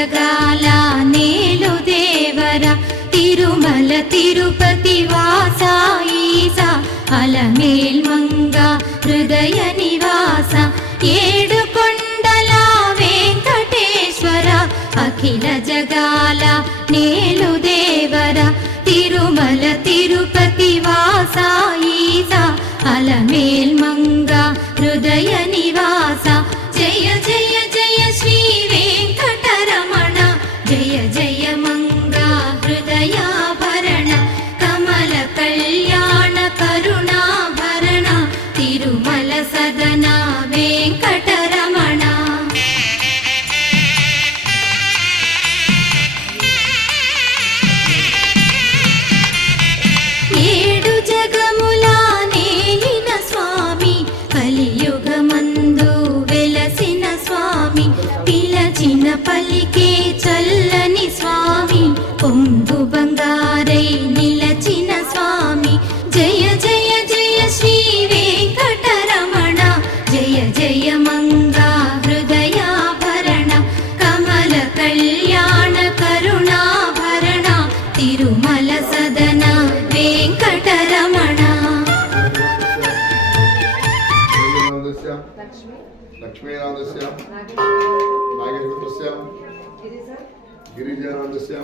జగాల నేలు దేవర తిరుమల తిరుపతి వాస ఈసా అలమేల్ మంగ హృదయ నివాస ఏడు కొండల వెంకటేశ్వర అఖిల జగాల నేలు దేవర తిరుమల తిరుపతి వాస ఈసా అలమేల్ మంగ హృదయ నివాస జయ జయ జయ శ్రీ వెంకటరమణ జయ జయ మంగ హృదయాభరణ కమల కళ్యాణ కరుణాభరణ తిరుమల సదన వెంకటరమణ. ఏడు జగముల నేలిన స్వామి కలియుగమందు వెలసిన స్వామి పిలచిన పలికే చల్లని స్వామి పొంగు బంగారై నిలచిన స్వామి జయ జయ జయ శ్రీ వెంకటరమణ జయ జయ మంగా హృదయాభరణ కమల కళ్యాణ కరుణాభరణ తిరుమల సదన వెంకటరమణ. లక్ష్మీనాథస్య నాగేశ్వరస్య గిరిజానందస్య